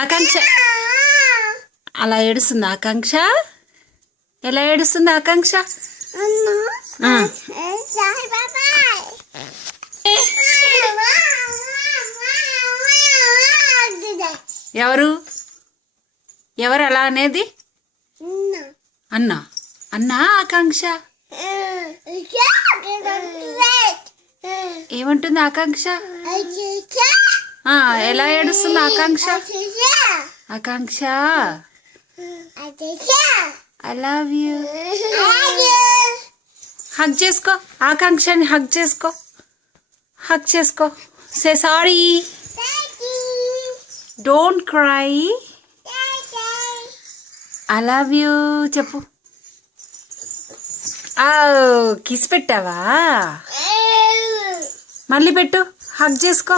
ఆకాంక్ష అలా ఏడుస్తుంది. ఆకాంక్ష ఎలా ఏడుస్తుంది ఆకాంక్ష? ఎవరు ఎవరు అలా అనేది? అన్నా అన్నా ఆకాంక్ష ఏమంటుంది ఆకాంక్ష? ఎలా ఏడుస్తుంది ఆకాంక్ష? ఆకాంక్ష ఐ లవ్ యూ. హగ్ చేసుకో ఆకాంక్షని, హగ్ చేసుకో, హగ్ చేసుకో. Say sorry, don't cry, I love you చెప్పు. కిస్ పెట్టావా? మళ్ళీ పెట్టు, హగ్ చేసుకో.